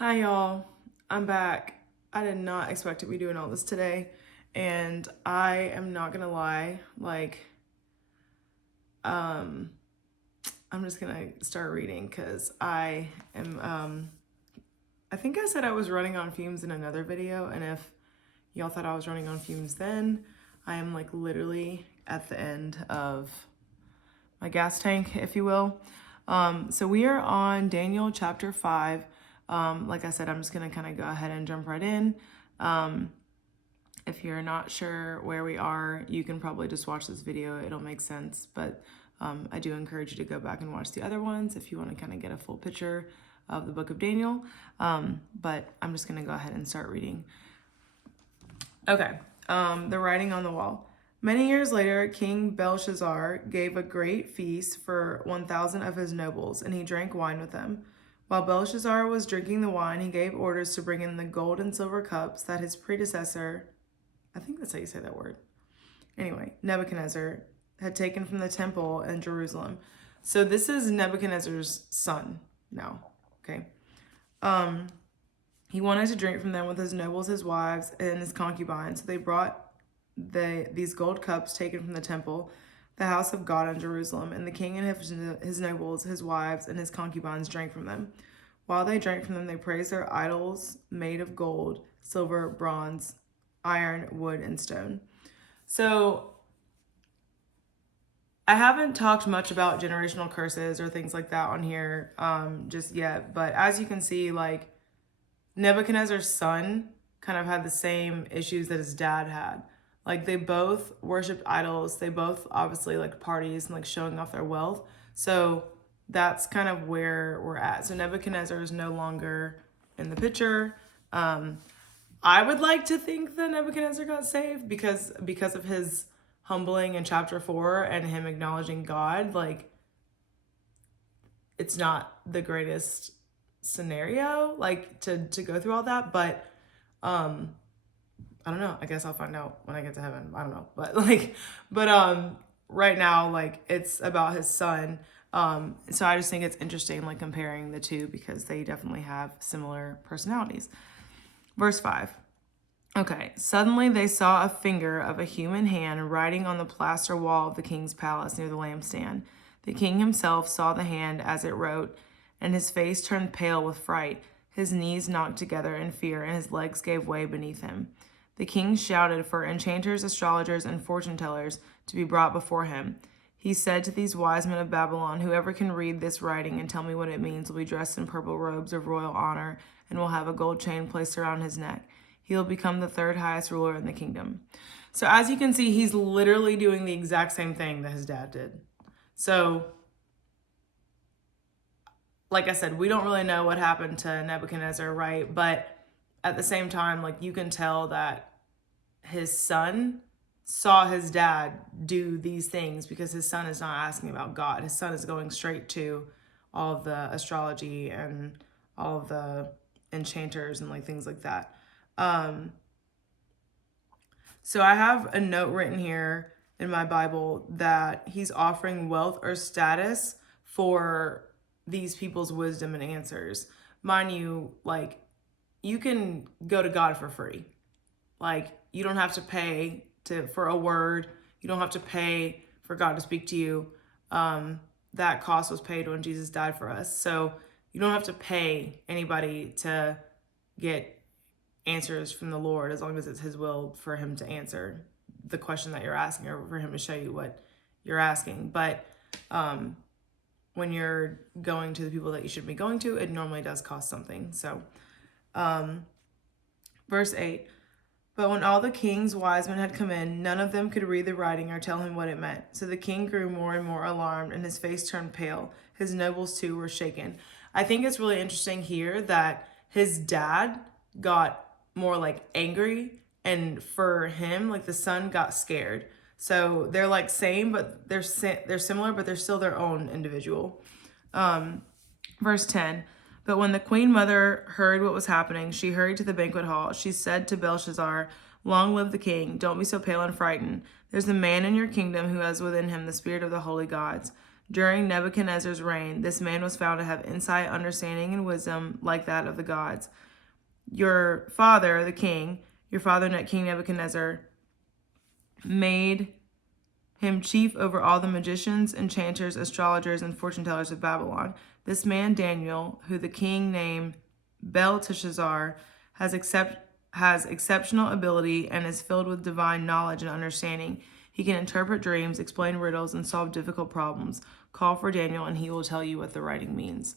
Hi y'all, I'm back. I did not expect to be doing all this today, and I am not gonna lie, um, I'm just gonna start reading because I think I said I was running on fumes in another video, and if y'all thought I was running on fumes then, I am like literally at the end of my gas tank, if you will. So we are on Daniel chapter 5. Like I said, I'm just going to kind of go ahead and jump right in. If you're not sure where we are, you can probably just watch this video. It'll make sense. But I do encourage you to go back and watch the other ones if you want to kind of get a full picture of the book of Daniel. But I'm just going to go ahead and start reading. Okay, the writing on the wall. Many years later, King Belshazzar gave a great feast for 1,000 of his nobles, and he drank wine with them. While Belshazzar was drinking the wine, he gave orders to bring in the gold and silver cups that his predecessor, I think that's how you say that word. Anyway, Nebuchadnezzar had taken from the temple in Jerusalem. So this is Nebuchadnezzar's son now, okay? He wanted to drink from them with his nobles, his wives, and his concubines. So they brought these gold cups taken from the temple, the house of God in Jerusalem, and the king and his nobles, his wives, and his concubines drank from them. While they drank from them, they praised their idols made of gold, silver, bronze, iron, wood, and stone. So I haven't talked much about generational curses or things like that on here just yet, but as you can see, like, Nebuchadnezzar's son kind of had the same issues that his dad had. Like, they both worshipped idols. They both obviously like parties and like showing off their wealth. So that's kind of where we're at. So Nebuchadnezzar is no longer in the picture. I would like to think that Nebuchadnezzar got saved because of his humbling in chapter 4 and him acknowledging God. Like, it's not the greatest scenario like to go through all that, but I don't know. I guess I'll find out when I get to heaven. I don't know. But right now, like, it's about his son. So I just think it's interesting, like, comparing the two because they definitely have similar personalities. Verse 5. Okay. Suddenly they saw a finger of a human hand writing on the plaster wall of the king's palace near the lampstand. The king himself saw the hand as it wrote, and his face turned pale with fright. His knees knocked together in fear, and his legs gave way beneath him. The king shouted for enchanters, astrologers, and fortune tellers to be brought before him. He said to these wise men of Babylon, "Whoever can read this writing and tell me what it means will be dressed in purple robes of royal honor and will have a gold chain placed around his neck. He will become the third highest ruler in the kingdom." So as you can see, he's literally doing the exact same thing that his dad did. So, like I said, we don't really know what happened to Nebuchadnezzar, right? But at the same time, like, you can tell that his son saw his dad do these things because his son is not asking about God. His son is going straight to all of the astrology and all of the enchanters and like things like that. So I have a note written here in my Bible that he's offering wealth or status for these people's wisdom and answers. Mind you, like, you can go to God for free. Like, you don't have to pay for a word. You don't have to pay for God to speak to you. That cost was paid when Jesus died for us. So you don't have to pay anybody to get answers from the Lord as long as it's his will for him to answer the question that you're asking or for him to show you what you're asking. But when you're going to the people that you should be going to, it normally does cost something. So verse 8. But when all the king's wise men had come in, none of them could read the writing or tell him what it meant. So the king grew more and more alarmed, and his face turned pale. His nobles, too, were shaken. I think it's really interesting here that his dad got more, like, angry, and for him, like, the son got scared. So they're, like, same, but they're similar, but they're still their own individual. Verse 10. But when the queen mother heard what was happening, she hurried to the banquet hall. She said to Belshazzar, "Long live the king. Don't be so pale and frightened. There's a man in your kingdom who has within him the spirit of the holy gods. During Nebuchadnezzar's reign, this man was found to have insight, understanding, and wisdom like that of the gods. Your father, the king, your father, King Nebuchadnezzar, made him chief over all the magicians, enchanters, astrologers, and fortune tellers of Babylon. This man, Daniel, who the king named Belshazzar, has exceptional ability and is filled with divine knowledge and understanding. He can interpret dreams, explain riddles, and solve difficult problems. Call for Daniel, and he will tell you what the writing means.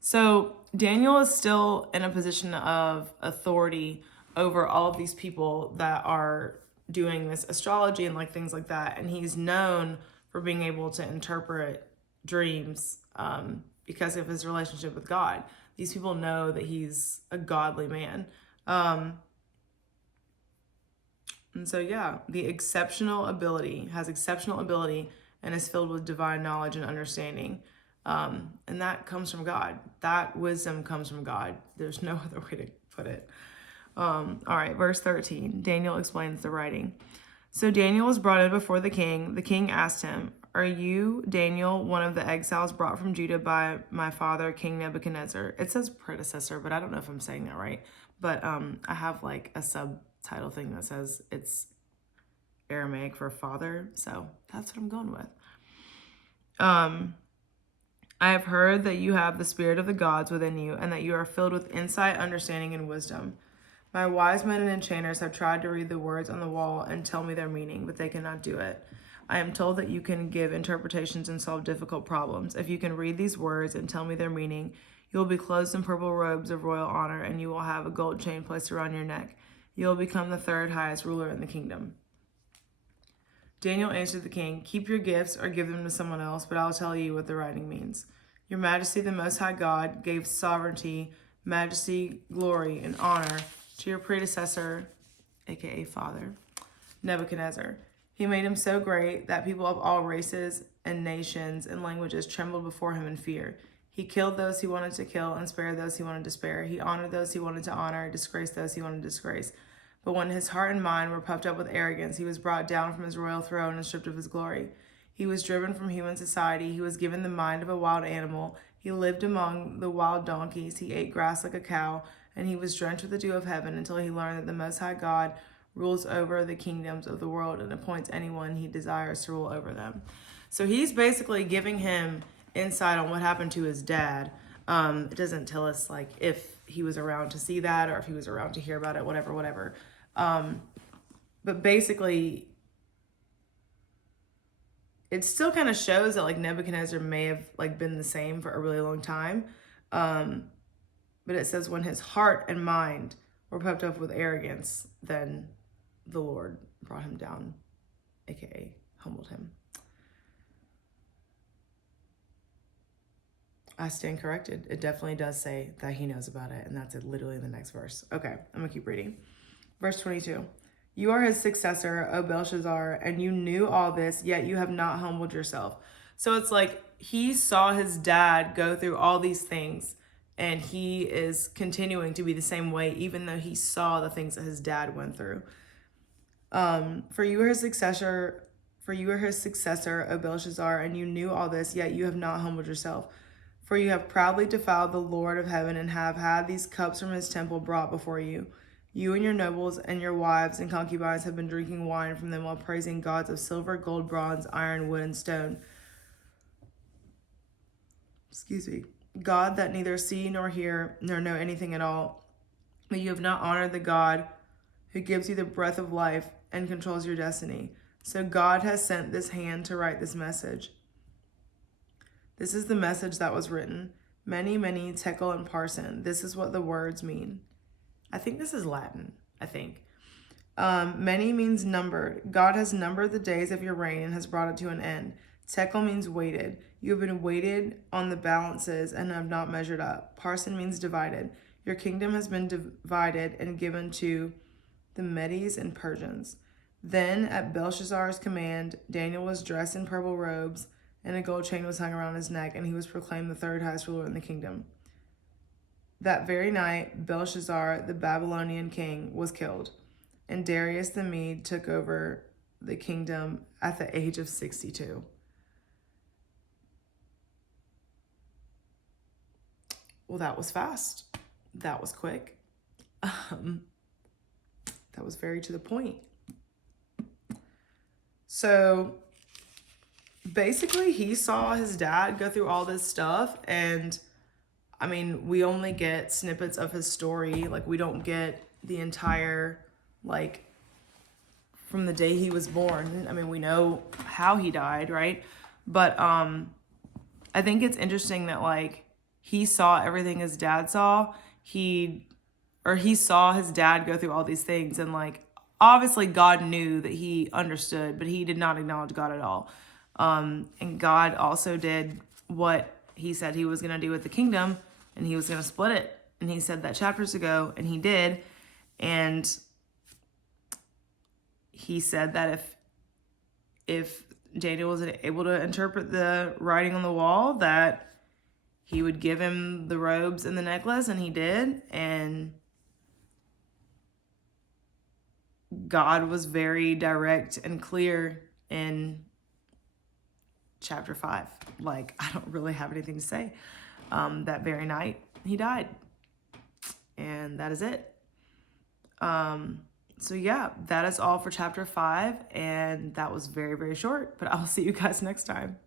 So Daniel is still in a position of authority over all of these people that are doing this astrology and like things like that. And he's known for being able to interpret dreams because of his relationship with God. These people know that he's a godly man. And so, yeah, has exceptional ability and is filled with divine knowledge and understanding. And that comes from God. That wisdom comes from God. There's no other way to put it. All right, verse 13. Daniel explains the writing. So Daniel was brought in before the king. The king asked him, "Are you, Daniel, one of the exiles brought from Judah by my father, King Nebuchadnezzar?" It says predecessor, but I don't know if I'm saying that right. But I have like a subtitle thing that says it's Aramaic for father. So that's what I'm going with. I have heard that you have the spirit of the gods within you and that you are filled with insight, understanding, and wisdom. My wise men and enchanters have tried to read the words on the wall and tell me their meaning, but they cannot do it. I am told that you can give interpretations and solve difficult problems. If you can read these words and tell me their meaning, you will be clothed in purple robes of royal honor, and you will have a gold chain placed around your neck. You will become the third highest ruler in the kingdom. Daniel answered the king, "Keep your gifts or give them to someone else, but I'll tell you what the writing means. Your Majesty, the Most High God, gave sovereignty, majesty, glory, and honor to your predecessor, aka father, Nebuchadnezzar. He made him so great that people of all races and nations and languages trembled before him in fear. He killed those he wanted to kill and spared those he wanted to spare. He honored those he wanted to honor, disgraced those he wanted to disgrace. But when his heart and mind were puffed up with arrogance, he was brought down from his royal throne and stripped of his glory. He was driven from human society. He was given the mind of a wild animal. He lived among the wild donkeys. He ate grass like a cow, and he was drenched with the dew of heaven until he learned that the Most High God rules over the kingdoms of the world and appoints anyone he desires to rule over them." So he's basically giving him insight on what happened to his dad. It doesn't tell us like if he was around to see that or if he was around to hear about it, whatever. But basically, it still kind of shows that like Nebuchadnezzar may have like been the same for a really long time. But it says when his heart and mind were puffed up with arrogance, then the Lord brought him down, aka humbled him. I stand corrected. It definitely does say that he knows about it, and that's it literally in the next verse. Okay, I'm gonna keep reading. Verse 22. You are his successor, O Belshazzar, and you knew all this, yet you have not humbled yourself. So it's like he saw his dad go through all these things, and he is continuing to be the same way, even though he saw the things that his dad went through. For you are his successor, O Belshazzar, and you knew all this, yet you have not humbled yourself. For you have proudly defiled the Lord of heaven and have had these cups from his temple brought before you. You and your nobles and your wives and concubines have been drinking wine from them while praising gods of silver, gold, bronze, iron, wood, and stone. God that neither see nor hear nor know anything at all. But you have not honored the God who gives you the breath of life and controls your destiny. So God has sent this hand to write this message. This is the message that was written. Many, many, tekel and parson. This is what the words mean. I think this is Latin, Many means numbered. God has numbered the days of your reign and has brought it to an end. Tekel means weighted. You have been weighted on the balances and have not measured up. Parson means divided. Your kingdom has been divided and given to the Medes and Persians. Then, at Belshazzar's command, Daniel was dressed in purple robes, and a gold chain was hung around his neck, and he was proclaimed the third highest ruler in the kingdom. That very night, Belshazzar, the Babylonian king, was killed, and Darius the Mede took over the kingdom at the age of 62. Well, that was fast. That was quick. That was very to the point. So basically, he saw his dad go through all this stuff, and I mean, we only get snippets of his story. Like, we don't get the entire, like, from the day he was born. I mean, we know how he died, right? But I think it's interesting that, like, he saw everything his dad saw. He saw his dad go through all these things, and, like, obviously God knew that he understood, but he did not acknowledge God at all. And God also did what he said he was going to do with the kingdom, and he was going to split it. And he said that chapters ago, and he did. And he said that if Daniel was able to interpret the writing on the wall, that he would give him the robes and the necklace, and he did. And God was very direct and clear in chapter 5. Like, I don't really have anything to say. That very night, he died. And that is it. So yeah, that is all for chapter 5. And that was very, very short. But I'll see you guys next time.